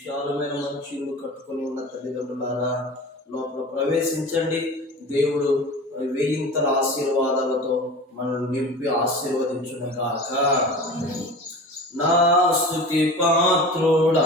విశాలమైన మంచి ఇల్లు కట్టుకొని ఉన్న తల్లిదండ్రులారా, లోపల ప్రవేశించండి. దేవుడు వేయింతల ఆశీర్వాదాలతో మనల్ని నింపి ఆశీర్వదించునుగాక. నా స్తుతి పాత్రుడా